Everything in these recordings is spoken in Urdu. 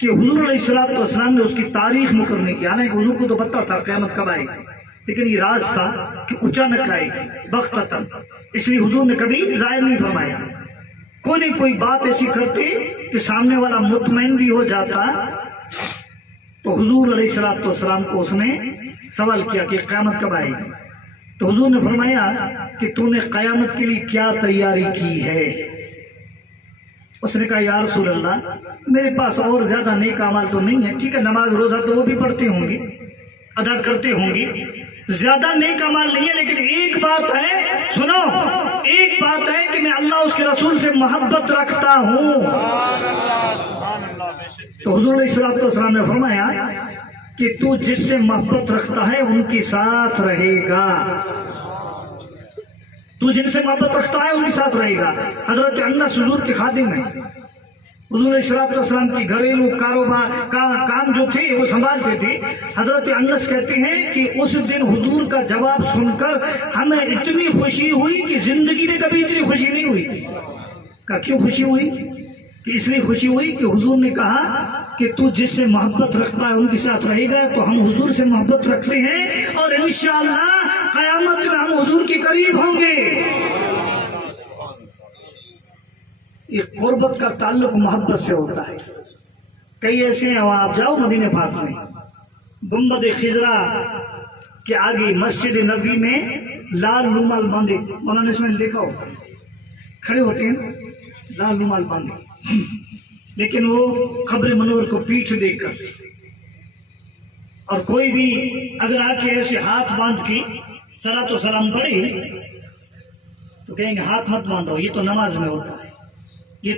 کہ حضور علیہ السلام نے اس کی تاریخ مقرر نہیں کی. حالانکہ حضور کو تو پتا تھا قیامت کب آئے گی، لیکن یہ راز تھا کہ اچانک آئے گی بغتتاً، اس لیے حضور نے کبھی ظاہر نہیں فرمایا. کوئی بات ایسی کرتے کہ سامنے والا مطمئن بھی ہو جاتا. تو حضور علیہ السلام کو اس نے سوال کیا کہ قیامت کب آئے گی. تو حضور نے فرمایا کہ تو نے قیامت کے لیے کیا تیاری کی ہے. اس نے کہا یا رسول اللہ میرے پاس اور زیادہ نیک اعمال تو نہیں ہے. ٹھیک ہے، نماز روزہ تو وہ بھی پڑھتے ہوں گے، ادا کرتے ہوں گے، زیادہ نیک اعمال نہیں ہے، لیکن ایک بات ہے، سنو، ایک بات ہے کہ میں اللہ اس کے رسول سے محبت رکھتا ہوں. تو حضور علیہ السلام نے فرمایا کہ تو جس سے محبت رکھتا ہے ان کے ساتھ رہے گا. تو جن سے محبت رکھتا ہے ان کے ساتھ رہے گا. حضرت انس حضور کے خادم ہیں. حضور علیہ السلام کی گھریلو کاروبار کام جو تھے وہ سنبھالتے تھے. حضرت انس کہتے ہیں کہ اس دن حضور کا جواب سن کر ہمیں اتنی خوشی ہوئی کہ زندگی میں کبھی اتنی خوشی نہیں ہوئی تھی. کہا کیوں خوشی ہوئی؟ کہ اس لیے خوشی ہوئی کہ حضور نے کہا کہ تو جس سے محبت رکھتا ہے ان کے ساتھ رہے گا. تو ہم حضور سے محبت رکھتے ہیں اور انشاءاللہ قیامت میں ہم حضور کے قریب ہوں گے. یہ قربت کا تعلق محبت سے ہوتا ہے. کئی ایسے ہیں، وہاں آپ جاؤ مدینہ پاک میں، گنبد خضرا کے آگے مسجد نبوی میں لال رومال باندھے، انہوں نے اس میں لکھا ہو، کھڑے ہوتے ہیں لال رومال باندھے، لیکن وہ قبر منور کو پیٹھ دیکھ کر، اور کوئی بھی اگر آ کے ایسے ہاتھ باندھ کے صلاۃ و سلام پڑھے تو کہیں گے ہاتھ مت باندھو، یہ تو نماز میں ہوتا ہے، یہ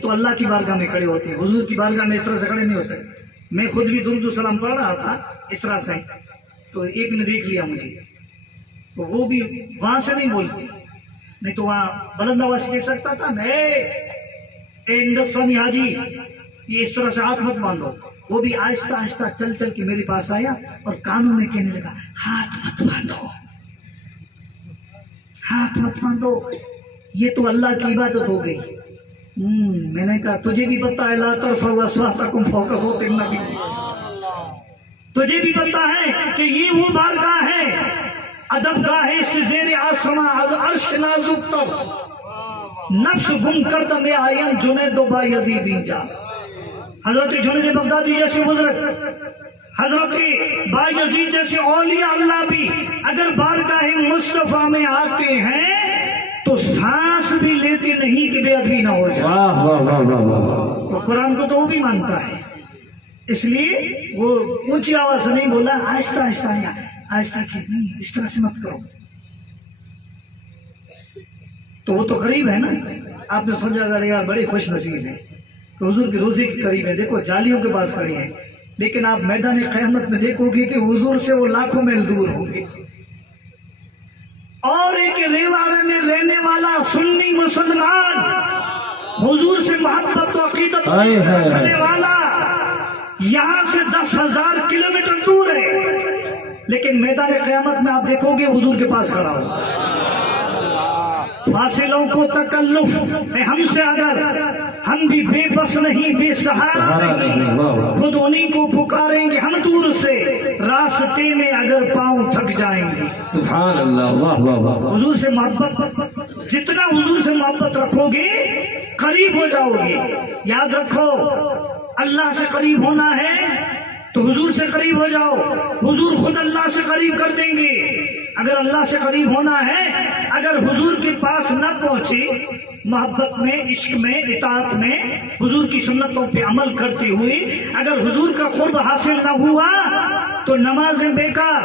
تو اللہ کی بارگاہ میں کھڑے ہوتے ہیں. حضور کی بارگاہ میں اس طرح سے کھڑے نہیں ہو سکتے. میں خود بھی درود و سلام پڑھ رہا تھا اس طرح سے، تو ایک نے دیکھ لیا مجھے، تو وہ بھی وہاں سے نہیں بولتے، نہیں تو وہاں بلند آواز سے کہہ سکتا تھا اے ہندوستانی حاجی یہ اس طرح سے ہاتھ مت باندھو. وہ بھی آہستہ آہستہ چل چل کے میرے پاس آیا اور کانوں میں کہنے لگا ہاتھ مت باندھو، ہاتھ مت باندھو، یہ تو اللہ کی عبادت ہو گئی. میں نے کہا تجھے بھی پتا ہے لا ترفعوا اصواتکم فوق صوت النبی، تجھے بھی پتا ہے کہ یہ وہ بارگاہ ہے، ادب گاہ ہے، اس کے زیر آسماں از عرش نازک تر، نفس گم کردہ میں آئین جنید و بایزید اینجا. حضرت جنید بغدادی جیسے بزرگ، حضرت بایزید جیسے اولیاء اللہ بھی اگر بارگاہ مصطفیٰ میں آتے ہیں تو سانس بھی لیتے نہیں کہ بے ادبی نہ ہو جائے. تو قرآن کو تو وہ بھی مانتا ہے، اس لیے وہ اونچی آواز سے نہیں بولا، آہستہ آہستہ آیا، آہستہ کہ نہیں اس طرح سے مت کرو. تو وہ تو قریب ہے نا. آپ نے سوچا اگر یار بڑے خوش نصیب ہیں تو حضور کے روزے کے قریب ہے. دیکھو جالیوں کے پاس کھڑے ہیں، لیکن آپ میدان قیامت میں دیکھو گے کہ حضور سے وہ لاکھوں میل دور ہوں گے. اور ایک ریواڑے میں رہنے والا سنی مسلمان حضور سے محبت و عقیدت کرنے والا یہاں سے 10,000 کلومیٹر دور ہے، لیکن میدان قیامت میں آپ دیکھو گے حضور کے پاس کھڑا ہو. فاصلوں کو تکلف ہے ہم سے اگر، ہم بھی بے بس نہیں، بے سہارا نہیں، خود انہیں کو پکاریں گے ہم دور سے، راستے میں اگر پاؤں تھک جائیں گے. سبحان اللہ، واہ واہ واہ. حضور سے محبت، جتنا حضور سے محبت رکھو گے قریب ہو جاؤ گے. یاد رکھو اللہ سے قریب ہونا ہے تو حضور سے قریب ہو جاؤ، حضور خود اللہ سے قریب کر دیں گے. اگر اللہ سے قریب ہونا ہے، اگر حضور کے پاس نہ پہنچے، محبت میں، عشق میں، اطاعت میں، حضور کی سنتوں پہ عمل کرتے ہوئے اگر حضور کا قرب حاصل نہ ہوا تو نمازیں بیکار،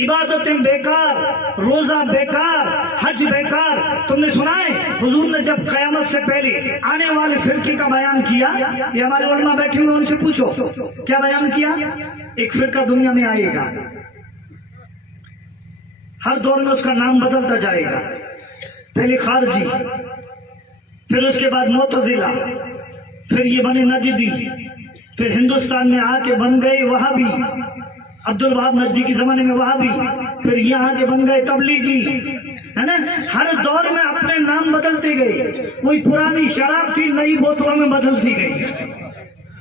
عبادتیں بیکار، روزہ بیکار، حج بیکار. تم نے سنا ہے حضور نے جب قیامت سے پہلے آنے والے فرقے کا بیان کیا، یہ ہمارے علماء بیٹھے ہوئے ان سے پوچھو کیا بیان کیا؟ ایک فرقہ دنیا میں آئے گا، ہر دور میں اس کا نام بدلتا جائے گا. پہلے خارجی، پھر اس کے بعد معتزلہ، پھر یہ بنے نجدی، پھر ہندوستان میں آ کے بن گئے وہابی، عبد الوہاب نجدی کے زمانے میں وہابی، پھر یہاں کے بن گئے تبلیغی، ہے نا. ہر دور میں اپنے نام بدلتے گئے. کوئی پرانی شراب تھی نئی بوتلوں میں بدلتی گئی.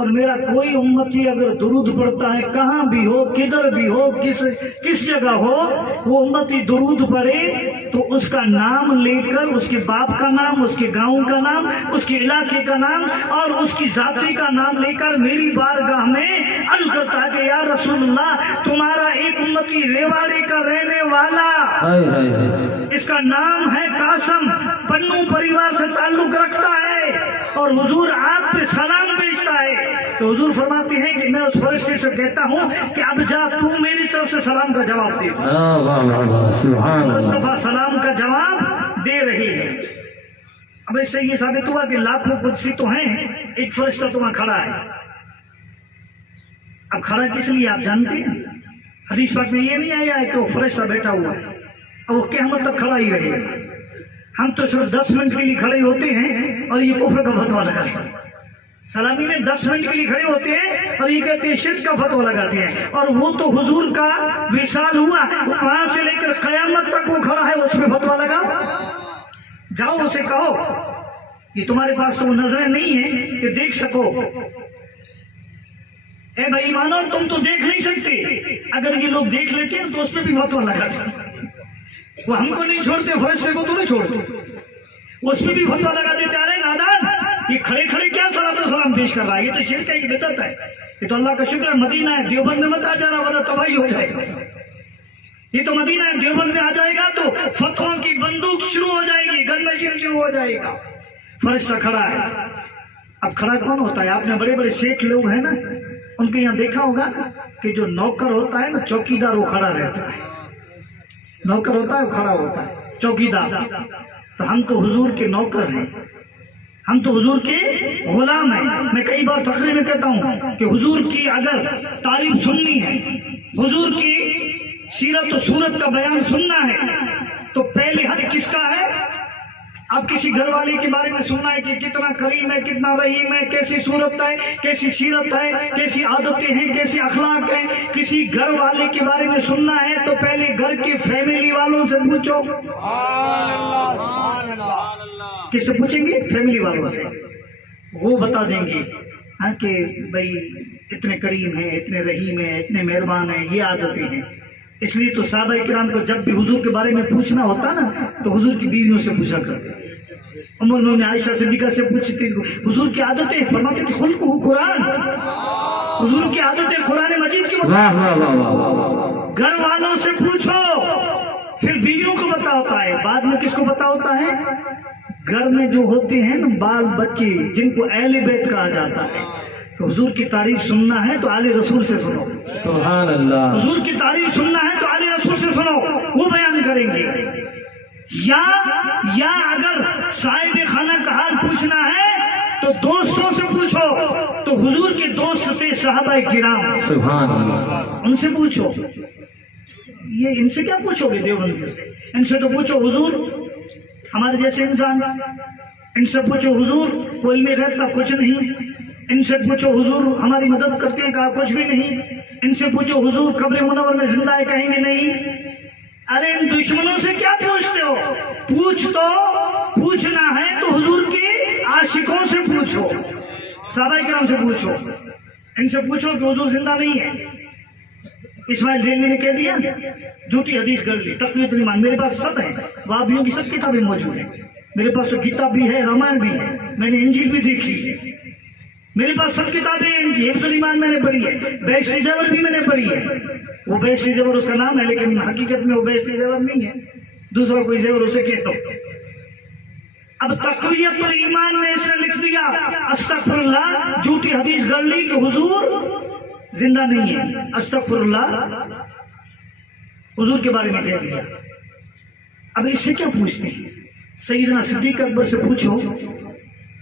اور میرا کوئی امتی اگر درود پڑھتا ہے کہاں بھی ہو کدھر بھی ہو کس جگہ ہو وہ امتی درود پڑھے تو اس کا نام لے کر اس کے باپ کا نام اس کے گاؤں کا نام اس کے علاقے کا نام اور اس کی ذاتی کا نام لے کر میری بارگاہ میں عرض کرتا کہ یا رسول اللہ تمہارا ایک امتی ریواڑی کا رہنے والا اس کا نام ہے قاسم پنو پریوار سے تعلق رکھتا ہے اور حضور آپ پہ سلام بھیجتا ہے تو حضور فرماتے ہیں کہ میں اس فرشتے سے کہتا ہوں کہ اب جا تو میری طرف سے سلام کا جواب دے مصطفیٰ سلام کا جواب دے رہی ہے۔ اب اس سے یہ ثابت ہوا کہ لاکھوں قدسی تو ہیں ایک فرشتہ تو وہاں کھڑا ہے۔ اب کھڑا کس لیے آپ جانتے ہیں؟ حدیث پاک میں یہ نہیں آیا ہے کہ وہ فرشتہ بیٹھا ہوا ہے اور وہ قیامت تک کھڑا ہی رہے گا۔ ہم تو صرف 10 منٹ کے لیے کھڑے ہوتے ہیں اور یہ کفر کا فتویٰ لگاتے ہیں۔ سلامی میں 10 منٹ کے لیے کھڑے ہوتے ہیں اور یہ کہتے ہیں شرک کا فتویٰ لگاتے ہیں، اور وہ تو حضور کا وصال ہوا وہاں سے لے کر قیامت تک وہ کھڑا ہے، اس پہ فتویٰ لگاؤ۔ جاؤ اسے کہو کہ تمہارے پاس تو وہ نظریں نہیں ہیں کہ دیکھ سکو۔ اے بھائی مانو تم تو دیکھ نہیں سکتے، اگر یہ لوگ دیکھ لیتے ہیں تو اس پہ بھی فتویٰ لگاتے۔ وہ ہم کو نہیں چھوڑتے، فرشتے کو تو نہیں چھوڑتے، اس پہ بھی فتویٰ لگا دیتے۔ ارے نادان یہ کھڑے کھڑے کیا صلاۃ و سلام پیش کر رہا ہے؟ یہ تو شرک ہے، یہ بدعت ہے۔ یہ تو اللہ کا شکر ہے مدینہ ہے، دیوبند میں مت آ جانا ورنہ تباہی ہو جائے گا۔ یہ تو مدینہ ہے، دیوبند میں آ جائے گا تو فتووں کی بندوق شروع ہو جائے گی، گن مشین شروع ہو جائے گا۔ فرشتہ کھڑا ہے۔ اب کھڑا کون ہوتا ہے؟ آپ نے بڑے بڑے شیخ لوگ ہیں نا، ان کے یہاں دیکھا ہوگا نا کہ جو نوکر ہوتا ہے نا چوکیدار وہ کھڑا رہتا ہے۔ نوکر ہوتا ہے وہ کھڑا ہوتا ہے، چوکیدار۔ تو ہم تو حضور کے نوکر ہیں، ہم تو حضور کے غلام ہیں۔ میں کئی بار تقریر میں کہتا ہوں کہ حضور کی اگر تعریف سننی ہے، حضور کی سیرت و صورت کا بیان سننا ہے تو پہلے حق کس کا ہے؟ اب کسی گھر والے کے بارے میں سننا ہے کہ کتنا کریم ہے، کتنا رحیم ہے، کیسی صورت ہے، کیسی سیرت ہے، کیسی عادتیں ہیں، کیسی اخلاق ہیں۔ کسی گھر والے کے بارے میں سننا ہے تو پہلے گھر کے فیملی والوں سے پوچھو۔ کس سے پوچھیں گے؟ فیملی والوں سے۔ وہ بتا دیں گے ہاں کہ بھائی اتنے کریم ہیں، اتنے رحیم ہیں، اتنے مہربان ہیں، یہ عادتیں ہیں۔ اس لیے تو صحابہ کرام کو جب بھی حضور کے بارے میں پوچھنا ہوتا نا تو حضور کی بیویوں سے پوچھا کرتے۔ انہوں نے عائشہ صدیقہ سے پوچھتی حضور کی عادتیں، فرماتے تھے خلق قرآن، حضور کی عادتیں قرآن مجید کی مطابق۔ گھر والوں سے پوچھو، پھر بیویوں کو پتا ہوتا ہے، بعد میں کس کو پتا ہوتا ہے؟ گھر میں جو ہوتے ہیں نا بال بچے جن کو اہل بیت کہا جاتا ہے، تو حضور کی تعریف سننا ہے تو آل رسول سے سنو۔ سبحان اللہ۔ حضور کی تعریف سننا ہے تو آل رسول سے سنو، وہ بیان کریں گے۔ یا اگر صاحب خانہ کا حال پوچھنا ہے تو دوستوں سے پوچھو، تو حضور کے دوست تھے صحابہ کرام، سبحان اللہ، ان سے پوچھو۔ یہ ان سے کیا پوچھو گے دیوبندیوں سے؟ ان سے تو پوچھو حضور ہمارے جیسے انسان، ان سے پوچھو حضور کوئی علم غیب تھا کچھ نہیں، ان سے پوچھو حضور ہماری مدد کرتے ہیں کہا کچھ بھی نہیں، ان سے پوچھو حضور قبر منور میں زندہ ہے کہیں گے نہیں۔ ارے ان دشمنوں سے کیا پوچھتے ہو؟ پوچھنا ہے تو حضور کے عاشقوں سے پوچھو، صحابہ کرام سے پوچھو۔ ان سے پوچھو کہ حضور زندہ نہیں ہے۔ اسماعیل ریلوی نے کہہ دیا جھوٹی حدیث گڑھ لی، تقویت الایمان میرے پاس سب ہیں، وہابیوں کی سب کتابیں موجود ہیں، میرے پاس تو کتاب بھی ہے، رامائن بھی ہے، میں نے انجیل بھی دیکھی ہے، میرے پاس سب کتابیں ہیں ان کی، حفظ الایمان میں نے پڑھی ہے، بیشری زیور بھی میں نے پڑھی ہے۔ وہ بیشری زیور اس کا نام ہے لیکن حقیقت میں وہ بیشری زیور نہیں ہے، دوسرا کوئی زیور اسے کہتا ہوں۔ اب تقویت الایمان میں اس نے لکھ دیا استغفر اللہ، جھوٹی حدیث گڑھ لی کہ حضور زندہ نہیں ہے، استغفر اللہ حضور کے بارے میں کہہ دیا۔ اب اس سے کیا پوچھتے ہیں؟ سیدنا صدیق اکبر سے پوچھو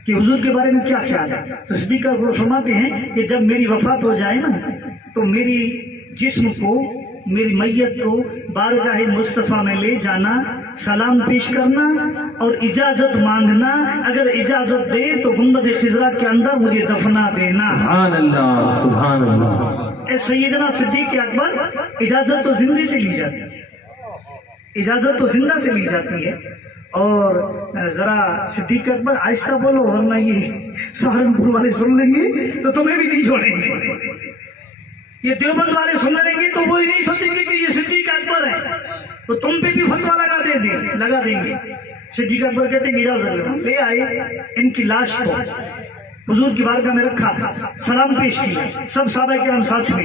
کہ حضور کے بارے میں کیا خیال ہے، تو صدیق اکبر فرماتے ہیں کہ جب میری وفات ہو جائے نا تو میری جسم کو، میری میت کو بارگاہ مصطفیٰ میں لے جانا، سلام پیش کرنا اور اجازت مانگنا، اگر اجازت دے تو گنبد خضرا کے اندر مجھے دفنا دینا۔ سبحان اللہ، سبحان اللہ۔ اے سیدنا صدیق اکبر، اجازت تو زندے سے لی جاتی ہے، اجازت تو زندہ سے لی جاتی ہے، اور ذرا صدیق اکبر آہستہ بولو ورنہ یہ سہارنپور والے سن لیں گے تو تمہیں بھی نہیں چھوڑیں گے، یہ دیوبند والے سن لیں گے تو وہ نہیں سوچیں گے کہ یہ صدیق اکبر ہے تو تم پہ بھی فتوا لگا دیں گے۔ صدیق اکبر کہتے ہیں اجازت لے آئے ان کی لاش کو حضور کی بارگاہ میں رکھا، سلام پیش کیا، سب صحابہ کرام ساتھ میں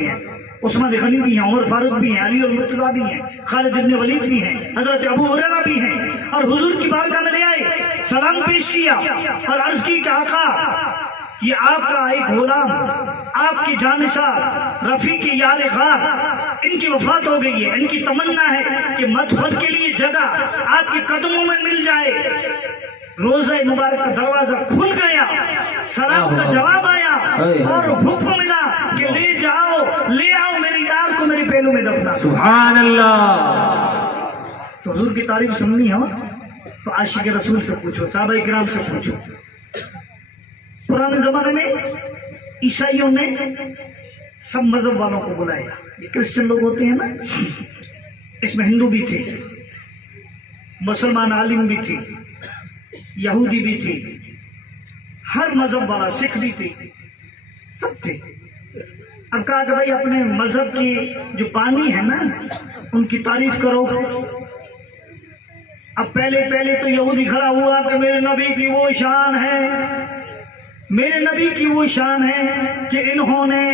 ہیں، عثمان غنی بھی ہیں، عمر فاروق بھی ہیں، علی المرتضیٰ بھی ہیں، خالد بن ولید بھی ہیں، حضرت ابو ہریرہ بھی ہیں، اور حضور کی بارگاہ میں لے آئے، سلام پیش کیا اور عرض کی کہ آقا یہ آپ کا ایک غلام، آپ کی جانشاہ رفیق یار غار، ان کی وفات ہو گئی ہے، ان کی تمنا ہے کہ مدفن کے لیے جگہ آپ کے قدموں میں مل جائے۔ روزہ مبارک کا دروازہ کھل گیا، سلام کا جواب آیا اور حکم ملا کہ لے آؤ میرے یار کو میری پہلو میں دفنا۔ سبحان اللہ۔ تو حضور کی تعریف سننی ہو تو عاشق رسول سے پوچھو، صحابہ کرام سے پوچھو۔ پرانے زمانے میں عیسائیوں نے سب مذہب والوں کو بلایا، یہ کرسچن لوگ ہوتے ہیں نا، اس میں ہندو بھی تھے، مسلمان عالم بھی تھے، یہودی بھی تھی، ہر مذہب والا، سکھ بھی تھے، سب تھے۔ اب کہا کہ بھائی اپنے مذہب کی جو بانی ہے نا ان کی تعریف کرو۔ اب پہلے تو یہودی کھڑا ہوا کہ میرے نبی کی وہ شان ہے، میرے نبی کی وہ شان ہے کہ انہوں نے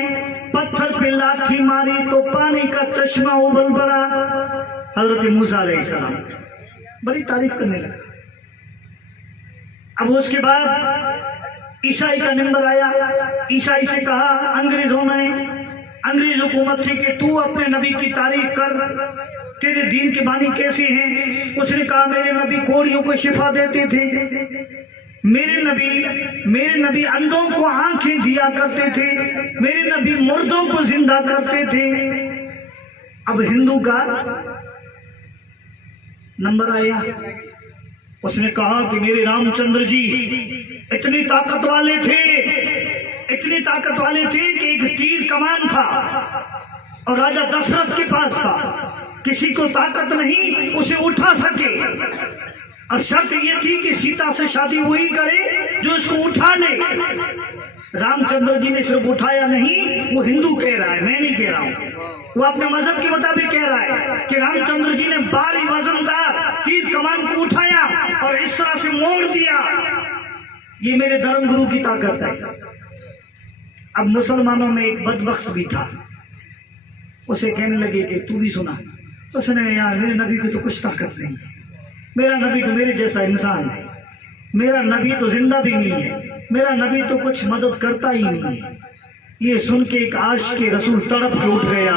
پتھر پہ لاٹھی ماری تو پانی کا چشمہ ابل پڑا۔ حضرت موسیٰ علیہ السلام بڑی تعریف کرنے لگا۔ اب اس کے بعد عیسائی کا نمبر آیا، عیسائی سے کہا انگریز حکومت تھی کہ تو اپنے نبی کی تعریف کر، تیرے دین کے بانی کیسے ہیں؟ اس نے کہا میرے نبی کوڑیوں کو شفا دیتے تھے، میرے نبی اندھوں کو آنکھیں دیا کرتے تھے، میرے نبی مردوں کو زندہ کرتے تھے۔ اب ہندو کا نمبر آیا، اس نے کہا کہ میرے رام چندر جی اتنی طاقت والے تھے کہ ایک تیر کمان تھا اور راجہ دشرت کے پاس تھا، کسی کو طاقت نہیں اسے اٹھا سکے، اور شرط یہ تھی کہ سیتا سے شادی وہی کرے جو اس کو اٹھا لے۔ رام چندر جی نے صرف اٹھایا نہیں، وہ ہندو کہہ رہا ہے، میں نہیں کہہ رہا ہوں، وہ اپنے مذہب کے مطابق کہہ رہا ہے کہ رام چندر جی نے بھاری وزن دار تیر کمان کو اٹھایا اور اس طرح سے موڑ دیا۔ یہ میرے دھرم گرو کی طاقت ہے۔ اب مسلمانوں میں ایک بدبخت بھی تھا، اسے کہنے لگے کہ تو بھی سنا، اس نے یار میرے نبی کی تو کچھ طاقت نہیں ہے، میرا نبی تو میرے جیسا انسان ہے، میرا نبی تو زندہ بھی نہیں ہے، میرا نبی تو کچھ مدد کرتا ہی نہیں ہے۔ یہ سن کے ایک عاشق رسول تڑپ کے اٹھ گیا۔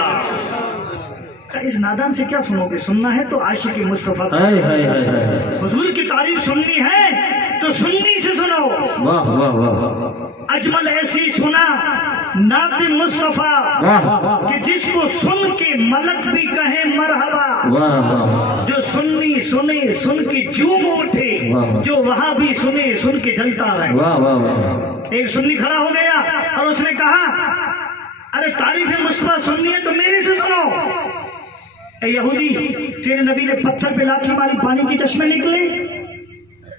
اس نادان سے کیا سنو گے؟ سننا ہے تو عاشق مصطفیٰ حضور کی تعریف سننی ہے تو سننی سے سنو۔ واہ واہ واہ، اجمل ایسی سنا نعت مصطفیٰ کہ جس کو سن کے ملک بھی کہیں مرحبا، جو سننی سنے سن کے جھوم اٹھے، جو وہاں بھی سنے سن کے جلتا رہے۔ ایک سنی کھڑا ہو گیا اور اس نے کہا ارے تعریف مصطفیٰ سننی ہے تو میرے سے سنو۔ اے یہودی، تیرے نبی نے پتھر پہ لاٹھی ماری، پانی کی چشمے نکلے،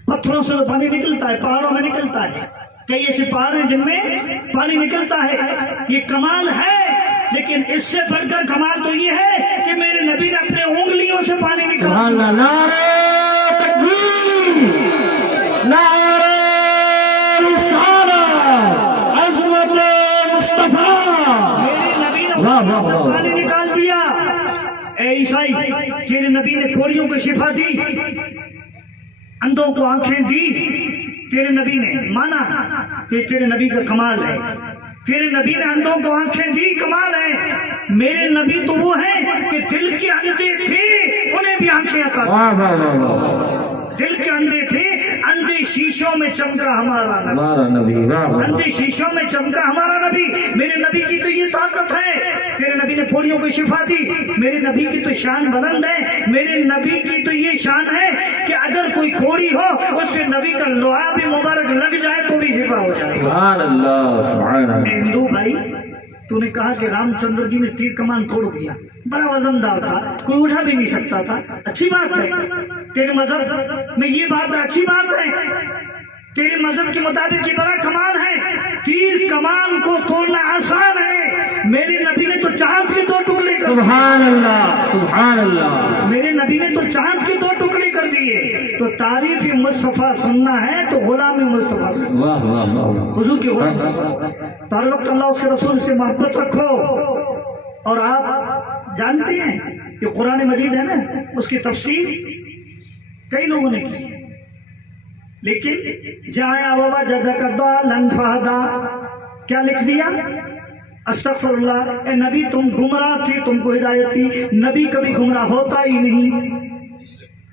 پتھروں سے پانی نکلتا ہے، پہاڑوں میں نکلتا ہے، کئی ایسے پہاڑ ہیں جن میں پانی نکلتا ہے، یہ کمال ہے۔ لیکن اس سے بڑھ کر کمال تو یہ ہے کہ میرے نبی نے اپنے انگلیوں سے پانی نکالا۔ نعرہ تکبیر، نعرہ رسالت، عظمت مصطفیٰ، میرے نبی نے انگلیوں سے پانی نکال دیا۔ اے عیسائی، تیرے نبی نے کوڑیوں کو شفا دی، اندھوں کو آنکھیں دی، تیرے نبی نے مانا کہ تیرے نبی کا کمال ہے، تیرے نبی نے اندھوں کو آنکھیں دی، کمال ہے۔ میرے نبی تو وہ ہیں کہ دل کے اندھے تھے انہیں بھی آنکھیں عطا کی، دل کے اندھے تھے، اندھے شیشوں میں چمکا ہمارا نبی، اندھے شیشوں میں چمکا ہمارا نبی۔ میرے نبی کی تو یہ طاقت ہے، تیرے نبی نے کوڑیوں کو شفا دی، میرے نبی کی تو شان بلند ہے، میرے نبی کی تو یہ شان ہے کہ اگر کوئی کوڑی ہو اس پہ نبی کا لعاب مبارک لگ جائے تو بھی شفا ہو جائے۔ سبحان اللہ، سبحان اللہ۔ ہندو بھائی تو نے کہا کہ رام چندر جی نے تیر کمان توڑ دیا، بڑا وزندار تھا، کوئی اٹھا بھی نہیں سکتا تھا، اچھی بات ہے، تیرے مذہب میں یہ بات اچھی بات ہے، تیرے مذہب کے مطابق یہ بڑا کمال ہے، تیر کمان کو توڑنا آسان ہے، میرے نبی نے تو چاند کے 2 ٹکڑے کر سبحان اللہ سبحان اللہ میرے نبی نے تو چاند کے 2 ٹکڑے کر دیے، تو تعریف مصطفیٰ سننا ہے تو غلام مصطفیٰ سننا، واہ واہ واہ حضور کے غلام تو ہر وقت اللہ اس کے رسول سے محبت رکھو۔ اور آپ جانتے ہیں یہ قرآن مجید ہے نا، اس کی تفسیر کئی لوگوں نے کی، لیکن جایا ووجدک ضالا فہدا، کیا لکھ دیا؟ استغفر اللہ، اے نبی تم گمراہ تھی، تم کو ہدایت تھی، نبی کبھی گمراہ ہوتا ہی نہیں،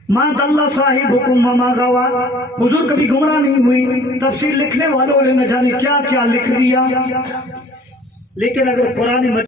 ما ضل صاحبکم وما غوا، حضور کبھی گمراہ نہیں ہوئی، تفسیر لکھنے والوں نے نہ جانے کیا کیا لکھ دیا، لیکن اگر قرآن مجید